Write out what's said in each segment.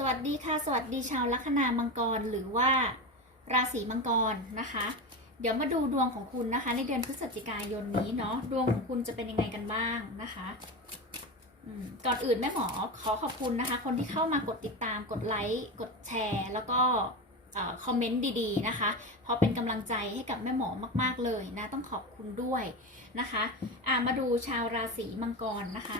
สวัสดีค่ะ สวัสดีชาวลัคนามังกรหรือว่าราศีมังกรนะคะ เดี๋ยวมาดูดวงของคุณนะคะ ในเดือนพฤศจิกายนนี้เนาะดวงของคุณจะเป็นยังไงกันบ้างนะคะก่อนอื่นแม่หมอขอขอบคุณนะคะ คนที่เข้ามากดติดตามกดไลค์กดแชร์ แล้วก็คอมเมนต์ดีๆนะคะ เพราะเป็นกำลังใจให้กับแม่หมอมาก ๆเลยนะ ต้องขอบคุณด้วยนะคะะมาดูชาวราศีมังกรนะคะ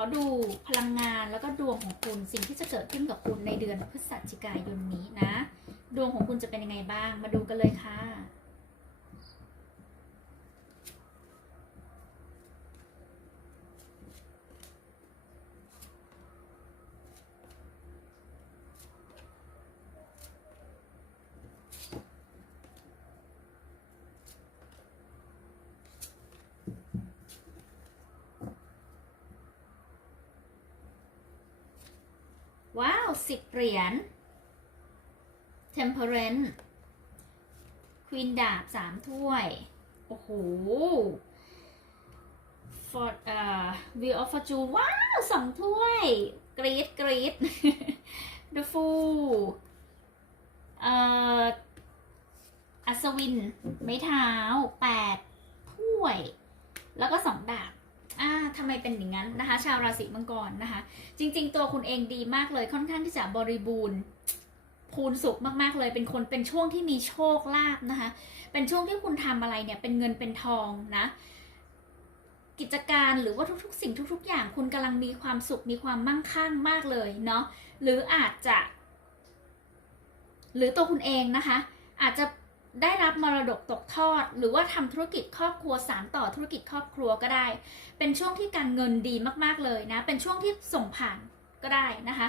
อดูพลังงานแล้วก็ดวงของคุณสิ่งที่จะเกิดขึ้นกับคุณในเดือนพฤศจิกายนนี้นะ ดวงของคุณจะเป็นยังไงบ้าง มาดูกันเลยค่ะ ว้าวสิบเหรียญ temperance ควีนดาบสามถ้วย โอ้โห for เอ่อ wheel of fortune ว้าวสองถ้วย กรีดกรีด the fool เอ่ออัศวิน ไม้เท้าแปดถ้วย แล้วก็สองดาบ อ่าทำไมเป็นอย่างนั้นนะคะ ชาวราศีมังกรนะคะ จริง ๆ ตัวคุณเองดีมากเลย ค่อนข้างที่จะบริบูรณ์พูนสุขมากๆเลยเป็นคนเป็นช่วงที่มีโชคลาภนะคะ เป็นช่วงที่คุณทำอะไรเนี่ยเป็นเงินเป็นทองนะกิจการหรือว่าทุกๆ สิ่งทุก ๆ อย่างคุณกำลังมีความสุขมีความมั่งคั่งมากเลยเนาะหรืออาจจะ หรือตัวคุณเองนะคะ อาจจะ ได้รับมรดกตกทอด หรือว่าทำธุรกิจครอบครัวสานต่อธุรกิจครอบครัวก็ได้ เป็นช่วงที่การเงินดีมากๆเลยนะ เป็นช่วงที่ส่งผ่านก็ได้นะคะ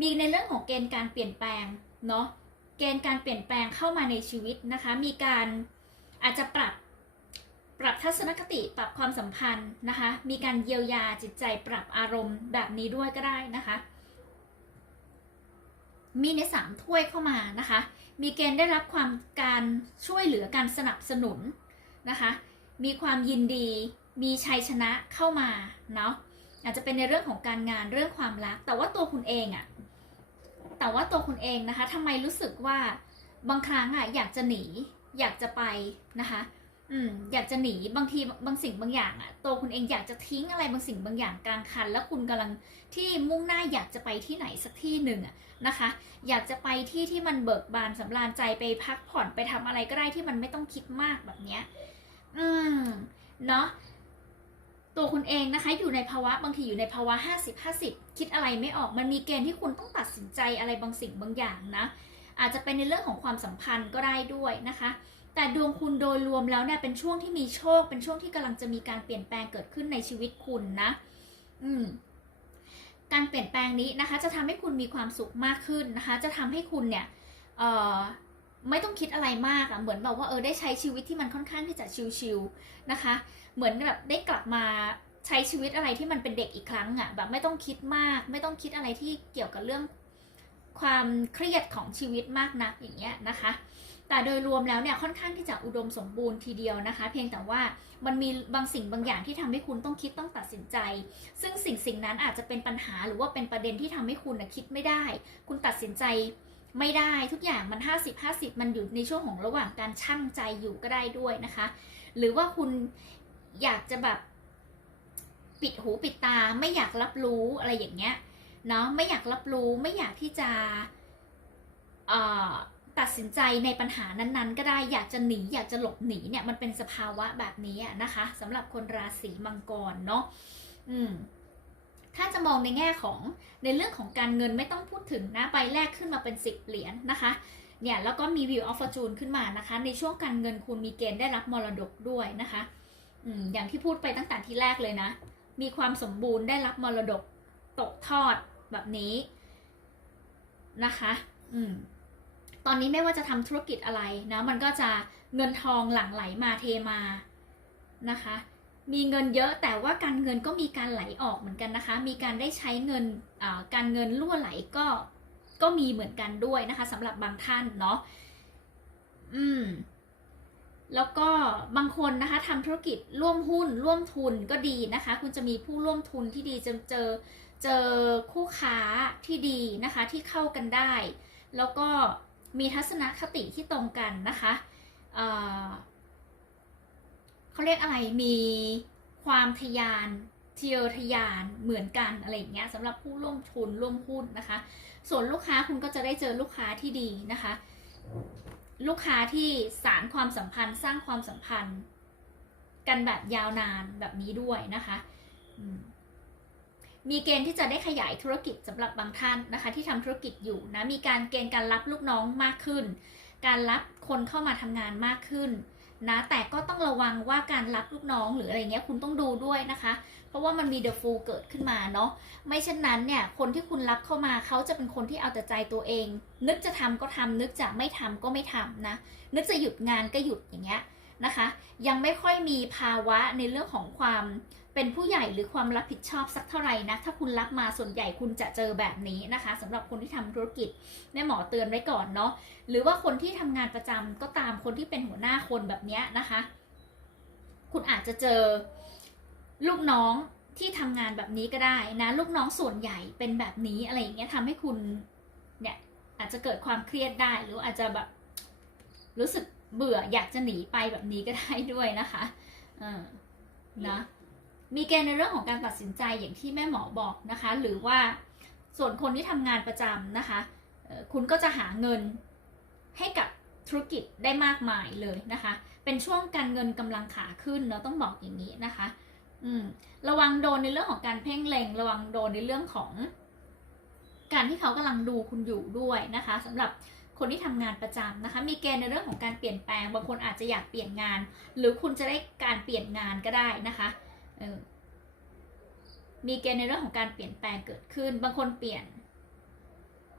มีในเรื่องของเกณฑ์การเปลี่ยนแปลงเนาะ เกณฑ์การเปลี่ยนแปลงเข้ามาในชีวิตนะคะ มีการอาจจะปรับปรับทัศนคติปรับความสัมพันธ์นะคะ มีการเยียวยาจิตใจปรับอารมณ์แบบนี้ด้วยก็ได้นะคะ มีในสามถ้วยเข้ามานะคะ มีเกณฑ์ได้รับความการช่วยเหลือการสนับสนุนนะคะ มีความยินดี มีชัยชนะเข้ามาเนาะ อาจจะเป็นในเรื่องของการงานเรื่องความรัก แต่ว่าตัวคุณเองอะแต่ว่าตัวคุณเองนะคะทำไมรู้สึกว่าบางครั้งอะอยากจะหนี อยากจะไปนะคะ อืมอยากจะหนีบางทีบางสิ่งบางอย่างอะตัวคุณเองอยากจะทิ้งอะไรบางสิ่งบางอย่างกลางคัน แล้วคุณกำลังที่มุ่งหน้าอยากจะไปที่ไหนสักที่หนึ่งอะนะคะ อยากจะไปที่ที่มันเบิกบานสำราญใจไปพักผ่อนไปทำอะไรก็ได้ที่มันไม่ต้องคิดมากแบบเนี้ยอืมเนาะตัวคุณเองนะคะอยู่ในภาวะบางทีอยู่ในภาวะ 50 50 คิดอะไรไม่ออกมันมีเกณฑ์ที่คุณต้องตัดสินใจอะไรบางสิ่งบางอย่างนะ อาจจะเป็นในเรื่องของความสัมพันธ์ก็ได้ด้วยนะคะ แต่ดวงคุณโดยรวมแล้วเนี่ยเป็นช่วงที่มีโชค เป็นช่วงที่กำลังจะมีการเปลี่ยนแปลงเกิดขึ้นในชีวิตคุณนะ อืมการเปลี่ยนแปลงนี้นะคะ จะทำให้คุณมีความสุขมากขึ้นนะคะ จะทำให้คุณเนี่ยเอ่อไม่ต้องคิดอะไรมากอะเหมือนแบบว่าเออได้ใช้ชีวิตที่มันค่อนข้างที่จะชิลๆนะคะ เหมือนแบบได้กลับมาใช้ชีวิตอะไรที่มันเป็นเด็กอีกครั้งอะแบบไม่ต้องคิดมาก ไม่ต้องคิดอะไรที่เกี่ยวกับเรื่องความเครียดของชีวิตมากนักอย่างเงี้ยนะคะ แต่โดยรวมแล้วเนี่ยค่อนข้างที่จะอุดมสมบูรณ์ทีเดียวนะคะ เพียงแต่ว่ามันมีบางสิ่งบางอย่างที่ทำให้คุณต้องคิดต้องตัดสินใจ ซึ่งสิ่งสิ่งนั้นอาจจะเป็นปัญหาหรือว่าเป็นประเด็นที่ทำให้คุณนะคิดไม่ได้ คุณตัดสินใจไม่ได้ทุกอย่างมัน 50 50 มันอยู่ในช่วงของระหว่างการชั่งใจอยู่ก็ได้ด้วยนะคะ หรือว่าคุณอยากจะแบบปิดหูปิดตาไม่อยากรับรู้อะไรอย่างเงี้ยเนาะไม่อยากรับรู้ไม่อยากที่จะเอ่อ ตัดสินใจในปัญหานั้นๆ ก็ได้อยากจะหนีอยากจะหลบหนีเนี่ยมันเป็นสภาวะแบบนี้นะคะสำหรับคนราศีมังกรเนาะอืมถ้าจะมองในแง่ของในเรื่องของการเงินไม่ต้องพูดถึงนะใบแรกขึ้นมาเป็น10เหรียญนะคะเนี่ยแล้วก็มี View of Fortune ขึ้นมานะคะ ในช่วงการเงินคุณมีเกณฑ์ได้รับมรดกด้วยนะคะอืมอย่างที่พูดไปตั้งแต่ที่แรกเลยนะ มีความสมบูรณ์ได้รับมรดกตกทอดแบบนี้นะคะ อืม ตอนนี้ไม่ว่าจะทำธุรกิจอะไรนะ มันก็จะเงินทองหลั่งไหลมาเทมานะคะ มีเงินเยอะแต่ว่าการเงินก็มีการไหลออกเหมือนกันนะคะ มีการได้ใช้เงินการเงินรั่วไหลก็ก็มีเหมือนกันด้วยนะคะสำหรับบางท่านเนาะอืมแล้วก็บางคนนะคะทำธุรกิจร่วมหุ้นร่วมทุนก็ดีนะคะ คุณจะมีผู้ร่วมทุนที่ดีจะเจอเจอคู่ค้าที่ดีนะคะที่เข้ากันได้ แล้วก็ มีทัศนคติที่ตรงกันนะคะเเขาเรียกอะไรมีความทะยานเทียวทะยานเหมือนกันอะไรอย่างเงี้ยสำหรับผู้ร่วมทุนร่วมหุ้นนะคะ ส่วนลูกค้าคุณก็จะได้เจอลูกค้าที่ดีนะคะ ลูกค้าที่สารความสัมพันธ์สร้างความสัมพันธ์ กันแบบยาวนานแบบนี้ด้วยนะคะ อืม มีเกณฑ์ที่จะได้ขยายธุรกิจสำหรับบางท่านนะคะ ที่ทำธุรกิจอยู่นะมีการเกณฑ์การรับลูกน้องมากขึ้น การรับคนเข้ามาทำงานมากขึ้นนะแต่ก็ต้องระวังว่าการรับลูกน้องหรืออะไรเงี้ยคุณต้องดูด้วยนะคะ เพราะว่ามันมีเดอะฟูลเกิดขึ้นมาเนาะไม่เช่นนั้นเนี่ยคนที่คุณรับเข้ามาเขาจะเป็นคนที่เอาแต่ใจตัวเอง นึกจะทำก็ทำนึกจะไม่ทำก็ไม่ทำนะนึกจะหยุดงานก็หยุดอย่างเงี้ยนะคะ ยังไม่ค่อยมีภาวะในเรื่องของความ เป็นผู้ใหญ่หรือความรับผิดชอบสักเท่าไหร่นะ ถ้าคุณรับมาส่วนใหญ่คุณจะเจอแบบนี้นะคะสำหรับคนที่ทำธุรกิจแม่หมอเตือนไว้ก่อนเนาะหรือว่าคนที่ทำงานประจำก็ตามคนที่เป็นหัวหน้าคนแบบนี้นะคะ คุณอาจจะเจอลูกน้องที่ทำงานแบบนี้ก็ได้นะ ลูกน้องส่วนใหญ่เป็นแบบนี้อะไรอย่างเงี้ยทำให้คุณเนี่ยอาจจะเกิดความเครียดได้หรืออาจจะแบบรู้สึกเบื่ออยากจะหนีไปแบบนี้ก็ได้ด้วยนะคะ เออนะ มีเกณฑ์ในเรื่องของการตัดสินใจอย่างที่แม่หมอบอกนะคะ หรือว่าส่วนคนที่ทำงานประจำนะคะ คุณก็จะหาเงินให้กับธุรกิจได้มากมายเลยนะคะ เป็นช่วงการเงินกำลังขาขึ้นเนาต้องบอกอย่างนี้นะคะอืมระวังโดนในเรื่องของการเพ่งเล็ง ระวังโดนในเรื่องของ การที่เขากำลังดูคุณอยู่ด้วยนะคะสำหรับคนที่ทำงานประจำนะคะ มีเกณฑ์ในเรื่องของการเปลี่ยนแปลง บางคนอาจจะอยากเปลี่ยนงาน หรือคุณจะได้การเปลี่ยนงานก็ได้นะคะ เออมีเกณฑ์ในเรื่องของการเปลี่ยนแปลงเกิดขึ้น บางคนเปลี่ยน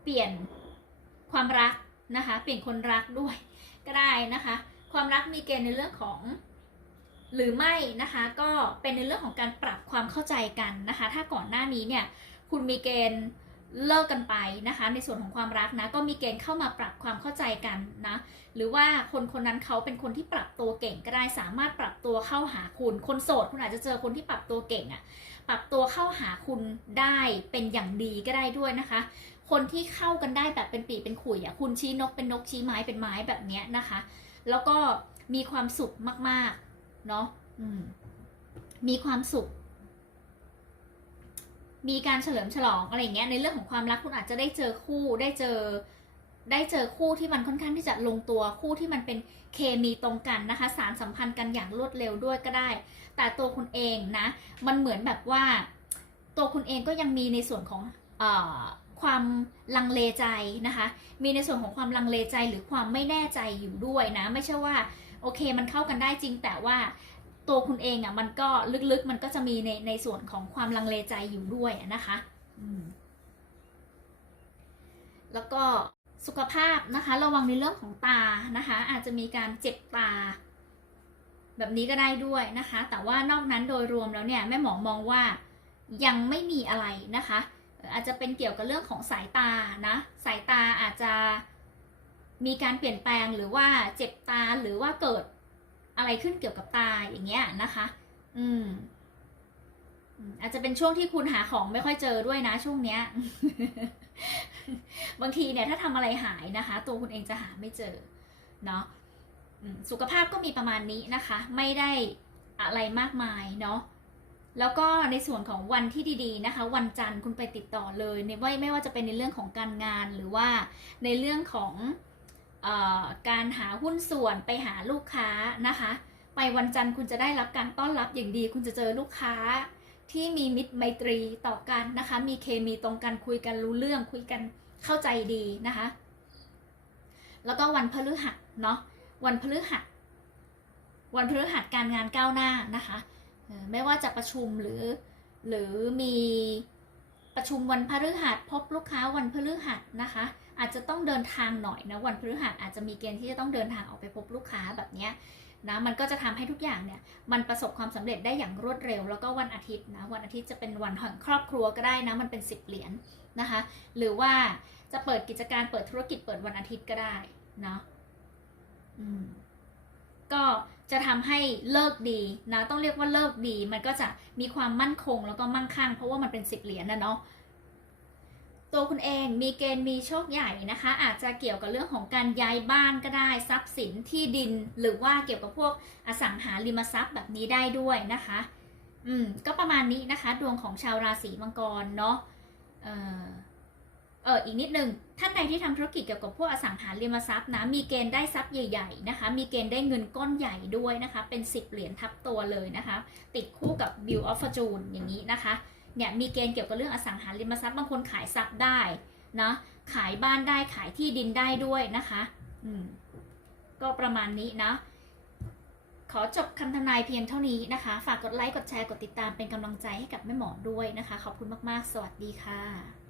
เปลี่ยนความรักนะคะ เปลี่ยนคนรักด้วยก็ได้นะคะ ความรักมีเกณฑ์ในเรื่องของ หรือไม่นะคะ ก็เป็นในเรื่องของการปรับความเข้าใจกันนะคะ ถ้าก่อนหน้านี้เนี่ย คุณมีเกณฑ์ เลิกกันไปนะคะ ในส่วนของความรักนะก็มีเกณฑ์เข้ามาปรับความเข้าใจกันนะหรือว่าคนคนนั้นเขาเป็นคนที่ปรับตัวเก่งก็ได้สามารถปรับตัวเข้าหาคุณ คนโสดคุณอาจจะเจอคนที่ปรับตัวเก่งอะปรับตัวเข้าหาคุณได้เป็นอย่างดีก็ได้ด้วยนะคะ คนที่เข้ากันได้แบบเป็นปีเป็นขุยอะคุณชี้นกเป็นนกชี้ไม้เป็นไม้แบบเนี้ยนะคะ แล้วก็มีความสุขมากๆเนาะมมีความสุข มีการเฉลิมฉลองอะไรอย่างเงี้ยในเรื่องของความรักคุณอาจจะได้เจอคู่ได้เจอได้เจอคู่ที่มันค่อนข้างที่จะลงตัวคู่ที่มันเป็นเคมีตรงกันนะคะ สารสัมพันธ์กันอย่างรวดเร็วด้วยก็ได้ แต่ตัวคุณเองนะ มันเหมือนแบบว่า ตัวคุณเองก็ยังมีในส่วนของอความลังเลใจนะคะ มีในส่วนของความลังเลใจหรือความไม่แน่ใจอยู่ด้วยนะ ไม่ใช่ว่าโอเคมันเข้ากันได้จริงแต่ว่า ตัวคุณเองอะ่ะมันก็ลึกๆ มันก็จะมีในในส่วนของความลังเลใจอยู่ด้วยอะนะคะแล้วก็สุขภาพนะคะ ระวังในเรื่องของตานะคะ อาจจะมีการเจ็บตา แบบนี้ก็ได้ด้วยนะคะ แต่ว่านอกนั้นโดยรวมแล้วเนี่ยแม่หมอมองว่ายังไม่มีอะไรนะคะ อาจจะเป็นเกี่ยวกับเรื่องของสายตานะสายตาอาจจะมีการเปลี่ยนแปลงหรือว่าเจ็บตาหรือว่าเกิด อะไรขึ้นเกี่ยวกับตาอย่างเงี้ยนะคะ อืม อาจจะเป็นช่วงที่คุณหาของไม่ค่อยเจอด้วยนะ ช่วงเนี้ย บางทีเนี่ย ถ้าทำอะไรหายนะคะ ตัวคุณเองจะหาไม่เจอ เนาะสุขภาพก็มีประมาณนี้นะคะ ไม่ได้อะไรมากมายเนาะแล้วก็ในส่วนของวันที่ดีๆนะคะ วันจันทร์คุณไปติดต่อเลยในว่าไม่ว่าจะเป็นในเรื่องของการงานหรือว่าในเรื่องของ การหาหุ้นส่วนไปหาลูกค้านะคะ ไปวันจันทร์คุณจะได้รับการต้อนรับอย่างดี คุณจะเจอลูกค้าที่มีมิตรไมตรีต่อกันนะคะ มีเคมีตรงกันคุยกันรู้เรื่องคุยกันเข้าใจดีนะคะ แล้วก็วันพฤหัสเนาะวันพฤหัส วันพฤหัสการงานก้าวหน้านะคะไม่ว่าจะประชุมหรือ หรือมีประชุมวันพฤหัส พบลูกค้าวันพฤหัสนะคะ อาจจะต้องเดินทางหน่อยนะวันพฤหัสอาจจะมีเกณฑ์ที่จะต้องเดินทางออกไปพบลูกค้าแบบนี้นะมันก็จะทำให้ทุกอย่างเนี่ยมันประสบความสำเร็จได้อย่างรวดเร็ว แล้วก็วันอาทิตย์นะวันอาทิตย์จะเป็นวันแห่งครอบครัวก็ได้นะมันเป็นสิบเหรียญนะคะหรือว่าจะเปิดกิจการเปิดธุรกิจเปิดวันอาทิตย์ก็ได้เนาะอืมก็จะทำให้เลิกดีนะต้องเรียกว่าเลิกดี มันก็จะมีความมั่นคงแล้วก็มั่งคั่งเพราะว่ามันเป็นสิบเหรียญนะเนาะ ตัวคุณเองมีเกณฑ์มีโชคใหญ่นะคะ อาจจะเกี่ยวกับเรื่องของการย้ายบ้านก็ได้ทรัพย์สินที่ดิน หรือว่าเกี่ยวกับพวกอสังหาริมทรัพย์แบบนี้ได้ด้วยนะคะ อืมก็ประมาณนี้นะคะ ดวงของชาวราศีมังกรเนาะเออเอออีกนิดนึงท่านใดที่ทำธุรกิจเกี่ยวกับพวกอสังหาริมทรัพย์นะมีเกณฑ์ได้ทรัพย์ใหญ่ ๆนะคะ มีเกณฑ์ได้เงินก้อนใหญ่ด้วยนะคะ เป็น 10 เหรียญทับตัวเลยนะคะ ติดคู่กับ Bill of Fortune อย่างนี้นะคะ เนี่ยมีเกณฑ์เกี่ยวกับเรื่องอสังหาริมทรัพย์บางคนขายทรัพย์ได้นะขายบ้านได้ขายที่ดินได้ด้วยนะคะอืมก็ประมาณนี้นะขอจบคำทำนายเพียงเท่านี้นะคะ ฝากกดไลค์ กดแชร์ กดติดตามเป็นกำลังใจให้กับแม่หมอด้วยนะคะ ขอบคุณมาก ๆ สวัสดีค่ะ